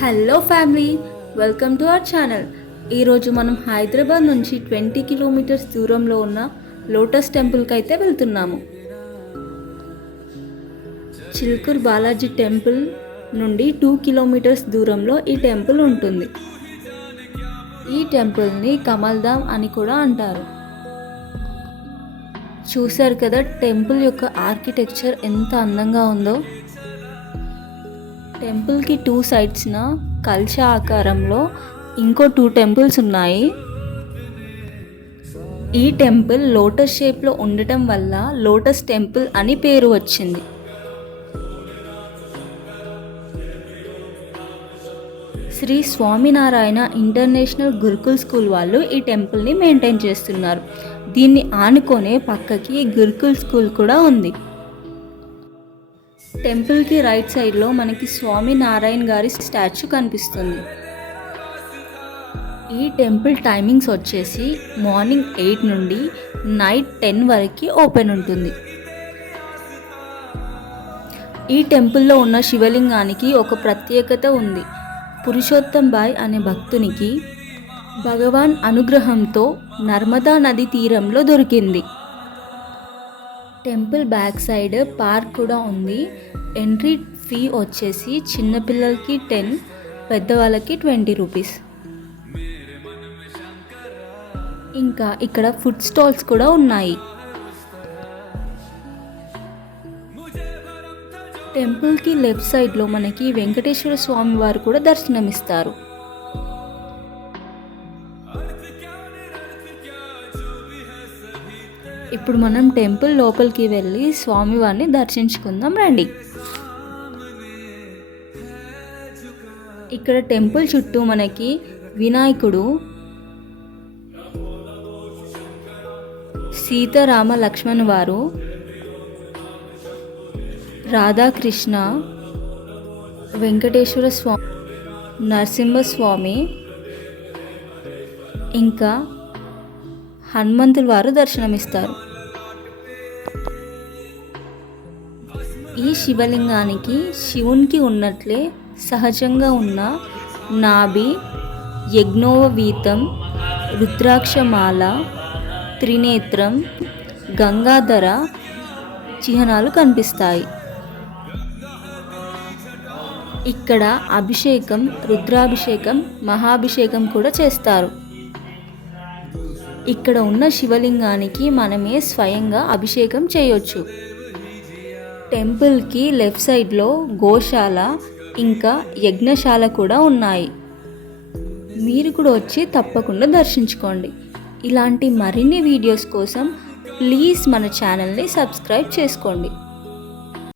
Hello family, welcome to our channel. ఈరోజు మనం హైదరాబాద్ నుంచి 20 కిలోమీటర్స్ దూరంలో ఉన్న లోటస్ టెంపుల్కి అయితే వెళ్తున్నాము. చిల్కూర్ బాలాజీ టెంపుల్ నుండి 2 కిలోమీటర్స్ దూరంలో ఈ టెంపుల్ ఉంటుంది. ఈ టెంపుల్ని కమల్ధామ్ అని కూడా అంటారు. చూశారు కదా టెంపుల్ యొక్క ఆర్కిటెక్చర్ ఎంత అందంగా ఉందో. టెంపుల్కి 2 సైడ్స్న కలశ ఆకారంలో ఇంకో 2 టెంపుల్స్ ఉన్నాయి. ఈ టెంపుల్ లోటస్ షేప్లో ఉండటం వల్ల లోటస్ టెంపుల్ అని పేరు వచ్చింది. శ్రీ స్వామినారాయణ ఇంటర్నేషనల్ గురుకుల్ స్కూల్ వాళ్ళు ఈ టెంపుల్ని మెయింటైన్ చేస్తున్నారు. దీన్ని ఆనుకొనే పక్కకి గురుకుల్ స్కూల్ కూడా ఉంది. టెంపుల్కి రైట్ సైడ్లో మనకి స్వామినారాయణ గారి స్టాచ్యూ కనిపిస్తుంది. ఈ టెంపుల్ టైమింగ్స్ వచ్చేసి మార్నింగ్ 8 నుండి నైట్ 10 వరకు ఓపెన్ ఉంటుంది. ఈ టెంపుల్లో ఉన్న శివలింగానికి ఒక ప్రత్యేకత ఉంది. పురుషోత్తం బాయ్ అనే భక్తునికి భగవాన్ అనుగ్రహంతో నర్మదా నది తీరంలో దొరికింది. టెంపుల్ బ్యాక్ సైడ్ పార్క్ కూడా ఉంది. ఎంట్రీ ఫీ వచ్చేసి చిన్నపిల్లలకి 10, పెద్దవాళ్ళకి 20 రూపీస్. ఇంకా ఇక్కడ ఫుడ్ స్టాల్స్ కూడా ఉన్నాయి. టెంపుల్కి లెఫ్ట్ సైడ్లో మనకి వెంకటేశ్వర స్వామి వారు కూడా దర్శనమిస్తారు. ఇప్పుడు మనం టెంపుల్ లోపలికి వెళ్ళి స్వామివారిని దర్శించుకుందాం రండి. ఇక్కడ టెంపుల్ చుట్టూ మనకి వినాయకుడు, సీతారామ లక్ష్మణ్ వారు, రాధాకృష్ణ, వెంకటేశ్వర స్వామి, నరసింహస్వామి ఇంకా హనుమంతుల వారు దర్శనమిస్తారు. ఈ శివలింగానికి శివునికి ఉన్నట్లే సహజంగా ఉన్న నాభి, యజ్ఞోపవీతం, రుద్రాక్షమాల, త్రినేత్రం, గంగాధర చిహ్నాలు కనిపిస్తాయి. ఇక్కడ అభిషేకం, రుద్రాభిషేకం, మహాభిషేకం కూడా చేస్తారు. ఇక్కడ ఉన్న శివలింగానికి మనమే స్వయంగా అభిషేకం చేయొచ్చు. టెంపుల్కి లెఫ్ట్ సైడ్లో గోశాల ఇంకా యజ్ఞశాల కూడా ఉన్నాయి. మీరు కూడా వచ్చి తప్పకుండా దర్శించుకోండి. ఇలాంటి మరిన్ని వీడియోస్ కోసం ప్లీజ్ మన ఛానల్ని సబ్స్క్రైబ్ చేసుకోండి.